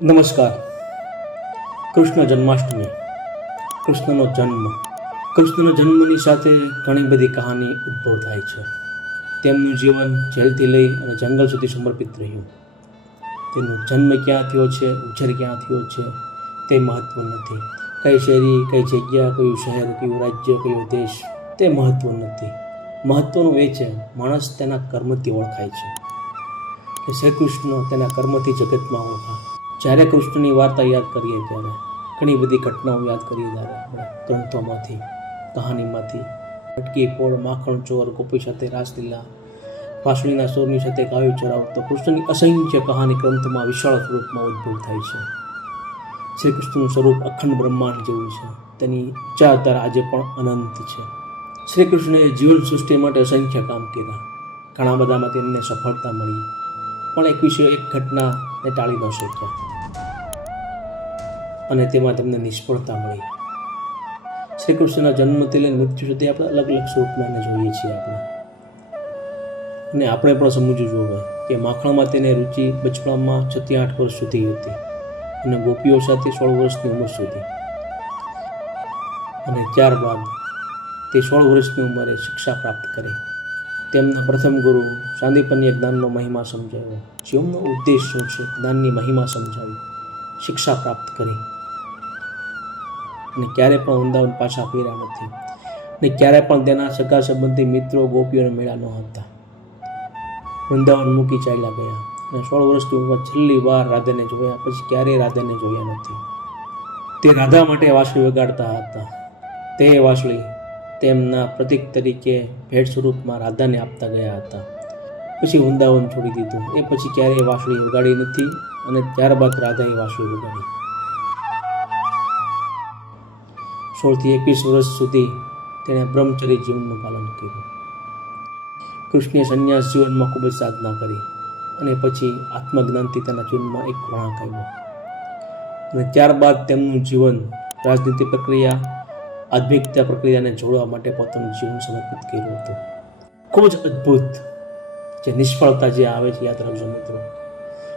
નમસ્કાર. કૃષ્ણ જન્માષ્ટમી, કૃષ્ણનો જન્મ. કૃષ્ણના જન્મની સાથે ઘણી બધી કહાની ઉદ્ભવ થાય છે. તેમનું જીવન જેલથી લઈ અને જંગલ સુધી સમર્પિત રહ્યું. તેનો જન્મ ક્યાં થયો છે, ઉછેર ક્યાં થયો છે તે મહત્ત્વ નથી. કઈ શેરી, કઈ જગ્યા, કયું શહેર, કયું રાજ્ય, કયો દેશ, તે મહત્ત્વ નથી. મહત્ત્વનું એ છે માણસ તેના કર્મથી ઓળખાય છે. શ્રી કૃષ્ણ તેના કર્મથી જગતમાં ઓળખા. જ્યારે કૃષ્ણની વાર્તા યાદ કરીએ ત્યારે ઘણી બધી ઘટનાઓ યાદ કરીએ ત્યારે આપણે ગ્રંથોમાંથી, કહાનીમાંથી મટકી ફોડ, માખણ ચોર, ગોપી સાથે રાસલીલા, વાંસળીના સોરની સાથે ગાયો ચરાવતો કૃષ્ણની અસંખ્ય કહાની ગ્રંથમાં વિશાળ સ્વરૂપમાં ઉદ્ભવ થાય છે. શ્રી કૃષ્ણનું સ્વરૂપ અખંડ બ્રહ્માંડ જેવું છે. તેની વિચારધારા આજે પણ અનંત છે. શ્રી કૃષ્ણએ જીવન સૃષ્ટિ માટે અસંખ્ય કામ કર્યા. ઘણા બધામાં તેમને સફળતા મળી, પણ એક ઘટનાને ટાળી ન શક્યા અને તેમાં તેમને નિષ્ફળતા મળી. શ્રી કૃષ્ણના જન્મથી લઈને મૃત્યુ સુધી આપણે અલગ અલગ સ્વરૂપમાં જોઈએ છીએ અને આપણે પણ સમજવું જોઈએ કે માખણમાં તેને રુચિ બચપણમાં 6 થી 8 વર્ષ સુધી હતી અને ગોપીઓ સાથે 16 વર્ષની ઉંમર સુધી, અને ત્યારબાદ તે 16 વર્ષની ઉંમરે શિક્ષા પ્રાપ્ત કરી. તેમના પ્રથમ ગુરુ સાંદીપનીએ જ્ઞાનનો મહિમા સમજાવ્યો. જીવનનો ઉદ્દેશ શું છે, જ્ઞાનની મહિમા સમજાવી, શિક્ષા પ્રાપ્ત કરી અને ક્યારે પણ વૃંદાવન પાછા ફર્યા નથી અને ક્યારે પણ તેના સગા સંબંધી મિત્રો ગોપીઓને મળ્યા ન હતા. વૃંદાવન મૂકી ચાલ્યા ગયા અને 16 વર્ષની ઉંમર છેલ્લી વાર રાધાને જોયા પછી ક્યારેય રાધાને જોયા નથી. તે રાધા માટે વાંસળી વગાડતા હતા. તે વાંસળી તેમના પ્રતીક તરીકે ભેટ સ્વરૂપમાં રાધાને આપતા ગયા હતા. પછી વૃંદાવન છોડી દીધું. એ પછી ક્યારેય વાંસળી વગાડી નથી અને ત્યારબાદ રાધાએ વાંસળી વગાડી. 16 થી 21 વર્ષ સુધી તેણે બ્રહ્મચર્ય જીવનનું પાલન કર્યું. કૃષ્ણે સંન્યાસ જીવનમાં ખૂબ જ સાધના કરી અને પછી આત્મજ્ઞાનથી તેના જીવનમાં એક વળાંક આવ્યો અને ત્યારબાદ તેમનું જીવન રાજનીતિ પ્રક્રિયા, આધ્યાત્મિકતા પ્રક્રિયાને જોડવા માટે પોતાનું જીવન સમર્પિત કર્યું હતું. ખૂબ જ અદ્ભુત. જે નિષ્ફળતા જે આવે છે, યાદ રાખજો મિત્રો,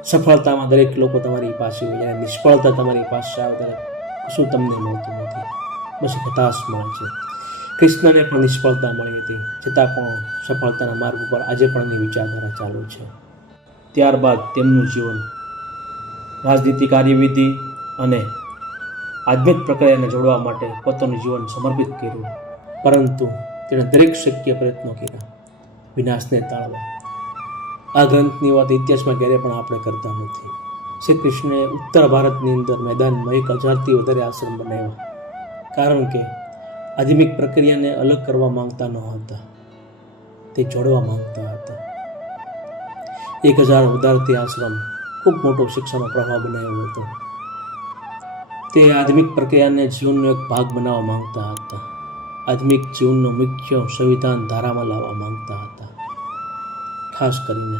સફળતામાં દરેક લોકો તમારી પાસે હોય, જ્યારે નિષ્ફળતા તમારી પાસે આવે ત્યારે કશું તમને મળતું નથી, બસ હતાશ મળે છે. કૃષ્ણને પણ નિષ્ફળતા મળી હતી, છતાં પણ સફળતાના માર્ગ ઉપર આજે પણ એની વિચારધારા ચાલુ છે. ત્યારબાદ તેમનું જીવન રાજનીતિ, કાર્યવિધિ અને આધ્યાત્મિક પ્રક્રિયાને જોડવા માટે પોતાનું જીવન સમર્પિત કર્યું, પરંતુ તેણે દરેક શક્ય પ્રયત્નો કર્યા વિનાશને ટાળવા. આ ગ્રંથની વાત ઇતિહાસમાં ક્યારેય પણ આપણે કરતા નથી. શ્રી કૃષ્ણએ ઉત્તર ભારતની અંદર મેદાનમાં 1000થી વધારે આશ્રમ બનાવ્યા, કારણ કે આધ્યાત્મિક પ્રક્રિયાને અલગ કરવા માંગતા ન હતા, તે જોડવા માંગતા હતા. 1000 વધારથી આશ્રમ ખૂબ મોટો શિક્ષાનો પ્રભાવ બનાવ્યો હતો. તે આધ્યાત્મિક પ્રક્રિયાને જીવનનો એક ભાગ બનાવવા માંગતા હતા. આધ્યાત્મિક જીવનનો મુખ્ય સંવિધાન ધારામાં લાવવા માંગતા હતા, ખાસ કરીને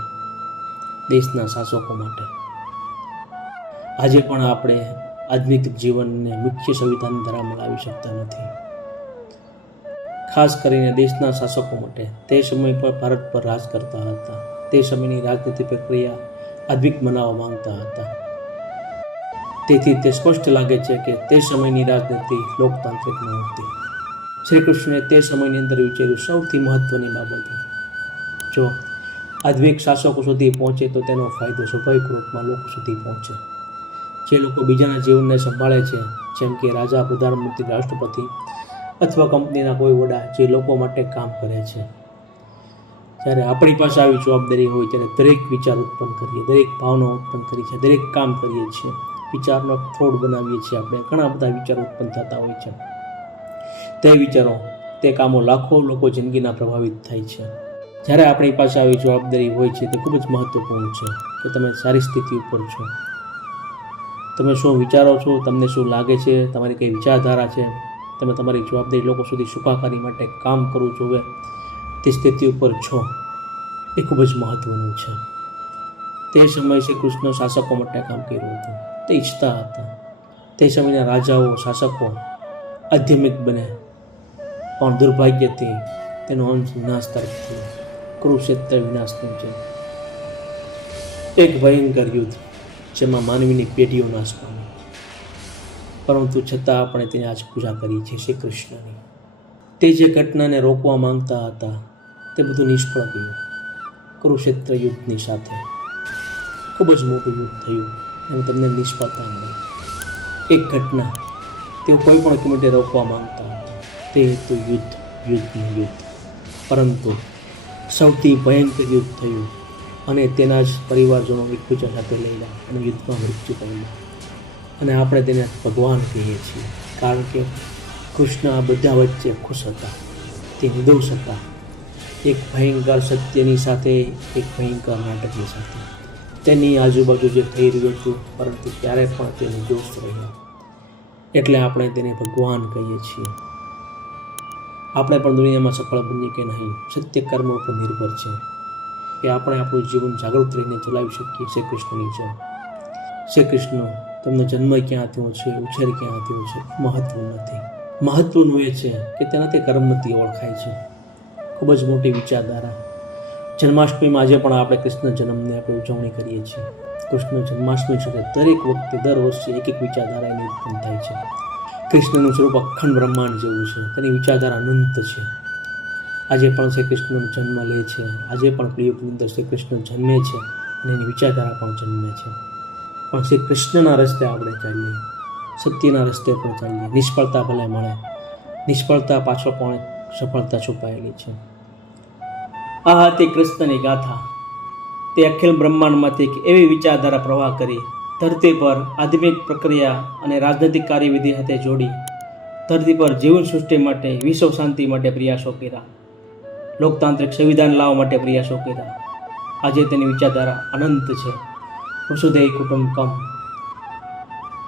દેશના શાસકો માટે. આજે પણ આપણે આધ્યાત્મિક જીવનને મુખ્ય સંવિધાન ધારામાં લાવી શકતા નથી, ખાસ કરીને દેશના શાસકો માટે. તે સમય પર ભારત પર રાજ કરતા હતા. તે સમયની રાજનીતિ પ્રક્રિયા આધ્યાત્મિક બનાવવા માંગતા હતા. તેથી તે સ્પષ્ટ લાગે છે કે તે સમયની રાજનીતિ લોકતાંત્રિક ન હતી. શ્રી કૃષ્ણે તે સમયની અંદર વિચાર્યું સૌથી મહત્વની બાબત, જો આધ્યાત્મિક શાસકો સુધી પહોંચે તો તેનો ફાયદો સ્વાભાવિક રૂપમાં લોકો સુધી પહોંચે. જે લોકો બીજાના જીવનને સંભાળે છે, જેમ કે રાજા, પ્રધાનમંત્રી, રાષ્ટ્રપતિ અથવા કંપનીના કોઈ વડા, જે લોકો માટે કામ કરે છે, જ્યારે આપણી પાસે આવી જવાબદારી હોય ત્યારે દરેક વિચાર ઉત્પન્ન કરીએ, દરેક ભાવના ઉત્પન્ન કરીએ છીએ, દરેક કામ કરીએ છીએ, વિચારનો ફ્રોડ બનાવીએ છીએ. આપણે ઘણા બધા વિચારો ઉત્પન્ન થતા હોય છે. તે વિચારો, તે કામો લાખો લોકો જિંદગીના પ્રભાવિત થાય છે. જ્યારે આપણી પાસે આવી જવાબદારી હોય છે તે ખૂબ જ મહત્વપૂર્ણ છે કે તમે સારી સ્થિતિ ઉપર છો, તમે શું વિચારો છો, તમને શું લાગે છે, તમારી કઈ વિચારધારા છે, તમે તમારી જવાબદારી લોકો સુધી સુખાકારી માટે કામ કરવું જોઈએ તે સ્થિતિ ઉપર છો, એ ખૂબ જ મહત્વનું છે. તે સમયે શ્રી કૃષ્ણ શાસકો માટે કામ કર્યું હતું. તે ઈચ્છતા હતા તે સમયના રાજાઓ, શાસકો આધ્યાત્મિક બને, પણ દુર્ભાગ્યથી તેનો અંત વિનાશ તરફ થયો. કુરુક્ષેત્ર વિનાશનું છે. એક ભયંકર યુદ્ધ જેમાં માનવીની પેઢીઓ નાશ પામી, પરંતુ છતાં આપણે તેની આજ પૂજા કરી છે શ્રી કૃષ્ણની. તે જે ઘટનાને રોકવા માંગતા હતા તે બધું નિષ્ફળ ગયું. કુરુક્ષેત્ર યુદ્ધની સાથે ખૂબ જ મોટું યુદ્ધ થયું અને તમને નિષ્ફળતા મળી. એક ઘટના તેઓ કોઈ પણ કિંમતે રોકવા માંગતા હતા, તે હતું યુદ્ધનું યુદ્ધ. પરંતુ સૌથી ભયંકર યુદ્ધ થયું અને તેના જ પરિવારજનો એકબીજા સાથે લડ્યા અને યુદ્ધમાં મૃત્યુ પામ્યા. અને આપણે તેને ભગવાન કહીએ છીએ, કારણ કે કૃષ્ણ આ બધા વચ્ચે ખુશ હતા, તે નિર્દોષ હતા. એક ભયંકર સત્યની સાથે, એક ભયંકર નાટકની સાથે તેની આજુબાજુ જે થઈ રહ્યું હતું, પરંતુ ત્યારે પણ તે નિર્દોષ રહ્યા. એટલે આપણે તેને ભગવાન કહીએ છીએ. આપણે પણ દુનિયામાં સફળ બનીએ કે નહીં, સત્ય કર્મ ઉપર નિર્ભર છે કે આપણે આપણું જીવન જાગૃત રહીને ચલાવી શકીએ. શ્રી કૃષ્ણની જેમ. શ્રી કૃષ્ણ તેમનો જન્મ ક્યાં થયો છે, ઉછેર ક્યાં થયો છે, મહત્વનું નથી. મહત્વનું એ છે કે તેનાથી કર્મથી ઓળખાય છે. ખૂબ જ મોટી વિચારધારા. જન્માષ્ટમીમાં આજે પણ આપણે કૃષ્ણ જન્મને આપણે ઉજવણી કરીએ છીએ. કૃષ્ણ જન્માષ્ટમી છે કે દરેક વખતે દર વર્ષે એક એક વિચારધારા એની ઉત્પન્ન થાય છે. કૃષ્ણનું સ્વરૂપ અખંડ બ્રહ્માંડ જેવું છે, તેની વિચારધારા અનંત છે. આજે પણ શ્રી કૃષ્ણનો જન્મ લે છે, આજે પણ કળિયુગની અંદર શ્રી કૃષ્ણ જન્મે છે અને એની વિચારધારા પણ જન્મે છે. પણ શ્રી કૃષ્ણના રસ્તે આપણે ચાલીએ, સત્યના રસ્તે પર ચાલીએ. નિષ્ફળતા ભલે મળે, નિષ્ફળતા પાછળ પણ સફળતા છુપાયેલી છે. આ હતી કૃષ્ણની ગાથા. તે અખિલ બ્રહ્માંડમાંથી એક એવી વિચારધારા પ્રવાહ કરી, ધરતી પર આધ્યાત્મિક પ્રક્રિયા અને રાજનૈતિક કાર્યવિધિ સાથે જોડી, ધરતી પર જીવન સૃષ્ટિ માટે, વિશ્વ શાંતિ માટે પ્રયાસો કર્યા, લોકતાંત્રિક સંવિધાન લાવવા માટે પ્રયાસો કર્યા. આજે તેની વિચારધારા અનંત છે. વસુધૈવ કુટુંબકમ.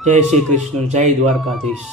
જય શ્રી કૃષ્ણ, જય દ્વારકાધીશ.